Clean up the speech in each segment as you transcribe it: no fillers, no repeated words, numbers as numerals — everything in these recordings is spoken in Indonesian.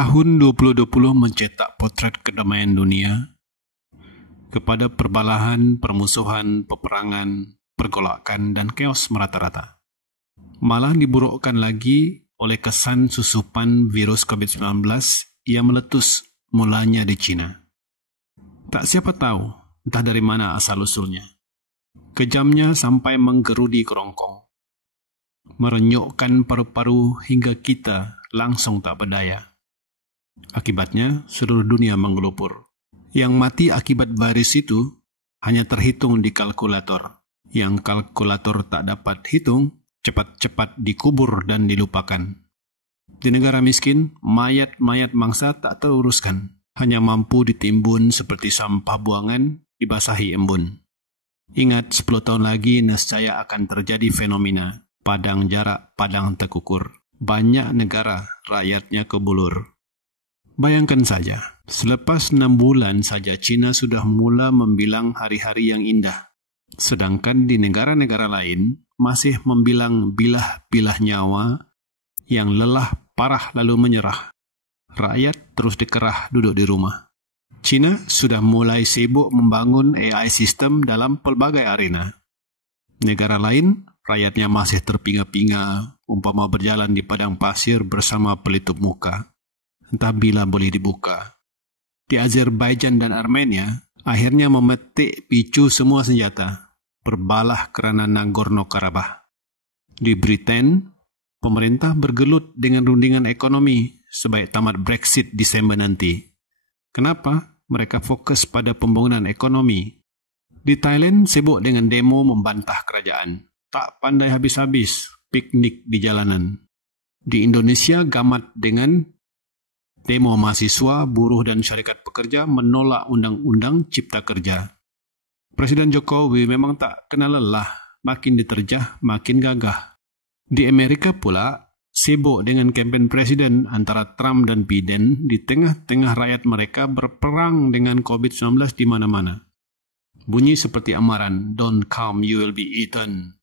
Tahun 2020 mencetak potret kedamaian dunia kepada perbalahan, permusuhan, peperangan, pergolakan, dan keos merata-rata. Malah diburukkan lagi oleh kesan susupan virus COVID-19 yang meletus mulanya di China. Tak siapa tahu entah dari mana asal-usulnya. Kejamnya sampai menggerudi kerongkong, merenyukkan paru-paru hingga kita langsung tak berdaya. Akibatnya, seluruh dunia menggelupur. Yang mati akibat virus itu hanya terhitung di kalkulator. Yang kalkulator tak dapat hitung, cepat-cepat dikubur dan dilupakan. Di negara miskin, mayat-mayat mangsa tak teruruskan. Hanya mampu ditimbun seperti sampah buangan dibasahi embun. Ingat, 10 tahun lagi nescaya akan terjadi fenomena padang jarak, padang terkukur. Banyak negara rakyatnya kebulur. Bayangkan saja, selepas 6 bulan saja China sudah mula membilang hari-hari yang indah. Sedangkan di negara-negara lain masih membilang bilah-bilah nyawa yang lelah parah lalu menyerah. Rakyat terus dikerah duduk di rumah. China sudah mulai sibuk membangun AI sistem dalam pelbagai arena. Negara lain, rakyatnya masih terpinga-pinga, umpama berjalan di padang pasir bersama pelitup muka. Entah bila boleh dibuka. Di Azerbaijan dan Armenia, akhirnya memetik picu semua senjata, berbalah kerana Nagorno-Karabakh. Di Britain, pemerintah bergelut dengan rundingan ekonomi sebaik tamat Brexit Desember nanti. Kenapa? Mereka fokus pada pembangunan ekonomi. Di Thailand, sibuk dengan demo membantah kerajaan. Tak pandai habis-habis, piknik di jalanan. Di Indonesia, gamat dengan demo mahasiswa, buruh dan syarikat pekerja menolak Undang-Undang Cipta Kerja. Presiden Jokowi memang tak kenal lelah, makin diterjah, makin gagah. Di Amerika pula, sibuk dengan kempen presiden antara Trump dan Biden di tengah-tengah rakyat mereka berperang dengan COVID-19 di mana-mana. Bunyi seperti amaran, "Don't come, you will be eaten."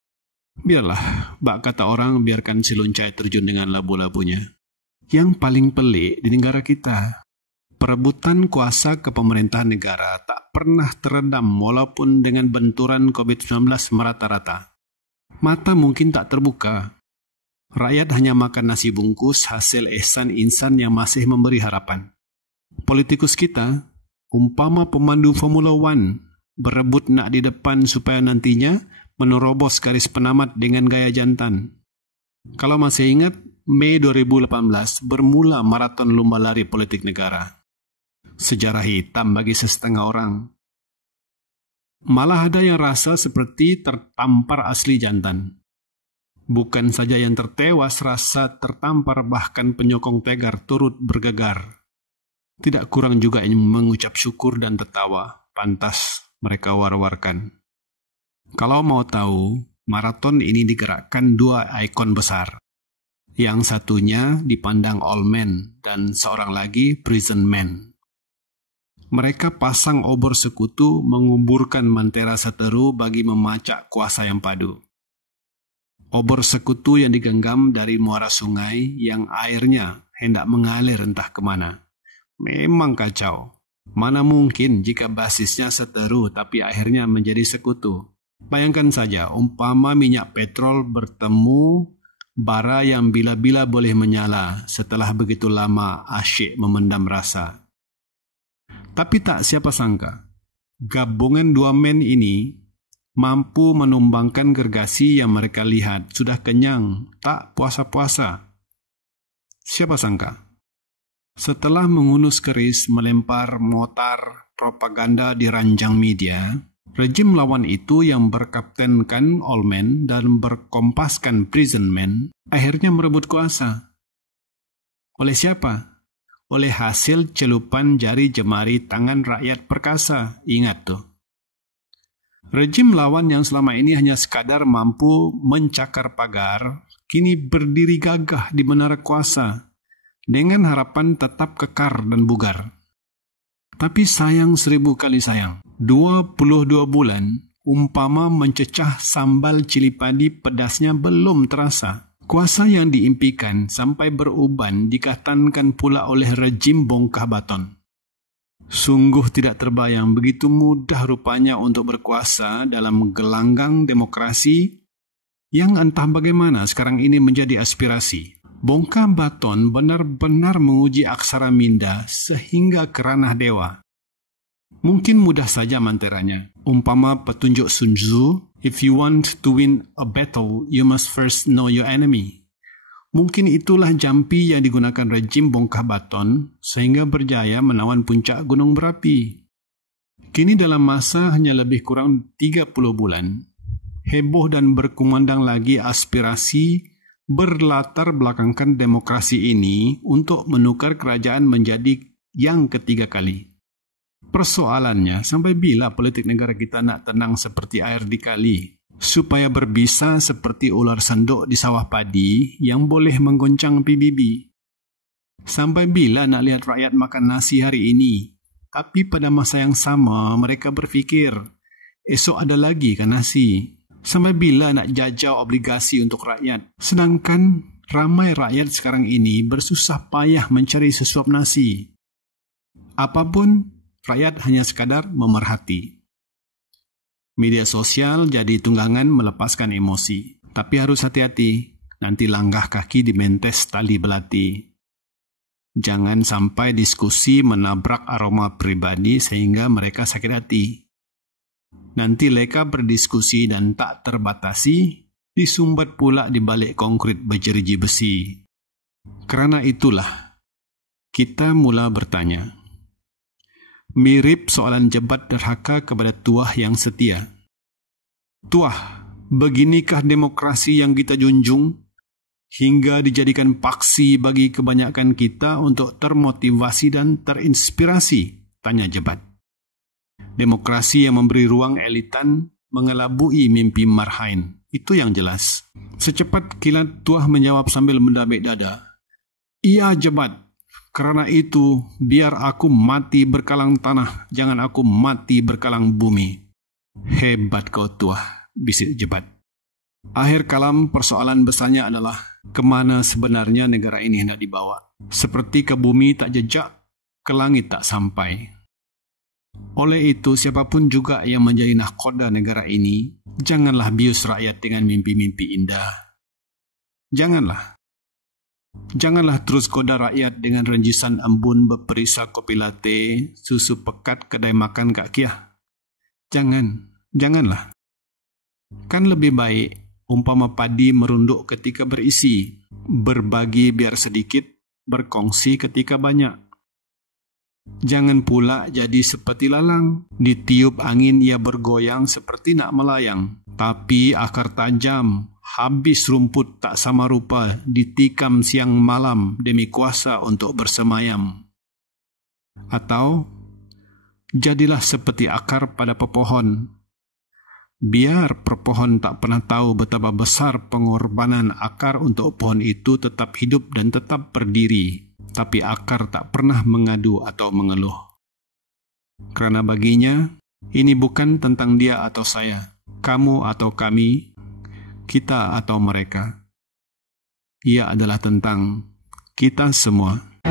Biarlah, bak kata orang, biarkan si loncai terjun dengan labu-labunya. Yang paling pelik di negara kita, perebutan kuasa kepemerintahan negara tak pernah teredam walaupun dengan benturan COVID-19 merata-rata. Mata mungkin tak terbuka. Rakyat hanya makan nasi bungkus hasil ihsan insan yang masih memberi harapan. Politikus kita, umpama pemandu Formula 1, berebut nak di depan supaya nantinya menerobos garis penamat dengan gaya jantan. Kalau masih ingat, Mei 2018 bermula maraton lumba lari politik negara. Sejarah hitam bagi sesetengah orang. Malah ada yang rasa seperti tertampar asli jantan. Bukan saja yang tertewas rasa tertampar, bahkan penyokong tegar turut bergegar. Tidak kurang juga yang mengucap syukur dan tertawa, pantas mereka war-warkan. Kalau mau tahu, maraton ini digerakkan 2 ikon besar. Yang satunya dipandang all men dan seorang lagi prison man. Mereka pasang obor sekutu menguburkan mantera seteru bagi memacak kuasa yang padu. Obor sekutu yang digenggam dari muara sungai yang airnya hendak mengalir entah kemana. Memang kacau. Mana mungkin jika basisnya seteru tapi akhirnya menjadi sekutu. Bayangkan saja, umpama minyak petrol bertemu bara yang bila-bila boleh menyala setelah begitu lama asyik memendam rasa. Tapi tak siapa sangka, gabungan 2 men ini mampu menumbangkan gergasi yang mereka lihat sudah kenyang, tak puasa-puasa. Siapa sangka? Setelah mengunus keris melempar motar propaganda di ranjang media, rejim lawan itu yang berkaptenkan all men dan berkompaskan prison men akhirnya merebut kuasa. Oleh siapa? Oleh hasil celupan jari jemari tangan rakyat perkasa. Ingat tuh. Rejim lawan yang selama ini hanya sekadar mampu mencakar pagar, kini berdiri gagah di menara kuasa dengan harapan tetap kekar dan bugar. Tapi sayang 1000 kali sayang, 22 bulan umpama mencecah sambal cili padi pedasnya belum terasa. Kuasa yang diimpikan sampai beruban dikatakan pula oleh rejim bongkah baton. Sungguh tidak terbayang begitu mudah rupanya untuk berkuasa dalam gelanggang demokrasi yang entah bagaimana sekarang ini menjadi aspirasi. Bongkah baton benar-benar menguji aksara minda sehingga ke ranah dewa. Mungkin mudah saja manteranya. Umpama petunjuk Sun Tzu, if you want to win a battle, you must first know your enemy. Mungkin itulah jampi yang digunakan rejim bongkah baton sehingga berjaya menawan puncak gunung berapi. Kini dalam masa hanya lebih kurang 30 bulan, heboh dan berkumandang lagi aspirasi berlatar belakangkan demokrasi ini untuk menukar kerajaan menjadi yang ketiga kali. Persoalannya, sampai bila politik negara kita nak tenang seperti air di kali, supaya berbisa seperti ular sendok di sawah padi yang boleh menggoncang PBB? Sampai bila nak lihat rakyat makan nasi hari ini, tapi pada masa yang sama mereka berfikir, esok ada lagi kan nasi? Sampai bila nak jajah obligasi untuk rakyat? Sedangkan ramai rakyat sekarang ini bersusah payah mencari sesuap nasi. Apapun, rakyat hanya sekadar memerhati. Media sosial jadi tunggangan melepaskan emosi. Tapi harus hati-hati, nanti langkah kaki dimentes tali belati. Jangan sampai diskusi menabrak aroma pribadi sehingga mereka sakit hati. Nanti mereka berdiskusi dan tak terbatasi, disumbat pula di balik konkrit berjeriji besi. Kerana itulah, kita mula bertanya. Mirip soalan jebat derhaka kepada tuah yang setia. Tuah, beginikah demokrasi yang kita junjung? Hingga dijadikan paksi bagi kebanyakan kita untuk termotivasi dan terinspirasi? Tanya jebat. Demokrasi yang memberi ruang elitan mengelabui mimpi marhain. Itu yang jelas. Secepat kilat tuah menjawab sambil mendabik dada. Iya jebat. Kerana itu, biar aku mati berkalang tanah, jangan aku mati berkalang bumi. Hebat kau tuah, bisik jebat. Akhir kalam persoalan besarnya adalah, kemana sebenarnya negara ini hendak dibawa? Seperti ke bumi tak jejak, ke langit tak sampai. Oleh itu, siapapun juga yang menjadi nahkoda negara ini, janganlah bius rakyat dengan mimpi-mimpi indah. Janganlah terus koda rakyat dengan renjisan embun berperisa kopi latte, susu pekat kedai makan Kak Kiah. Janganlah. Kan lebih baik umpama padi merunduk ketika berisi, berbagi biar sedikit, berkongsi ketika banyak. Jangan pula jadi seperti lalang, ditiup angin ia bergoyang seperti nak melayang, tapi akar tajam, habis rumput tak sama rupa, ditikam siang malam demi kuasa untuk bersemayam. Atau, jadilah seperti akar pada pepohon. Biar pepohon tak pernah tahu betapa besar pengorbanan akar untuk pohon itu tetap hidup dan tetap berdiri. Tapi akar tak pernah mengadu atau mengeluh. Kerana baginya, ini bukan tentang dia atau saya, kamu atau kami, kita atau mereka. Ia adalah tentang kita semua.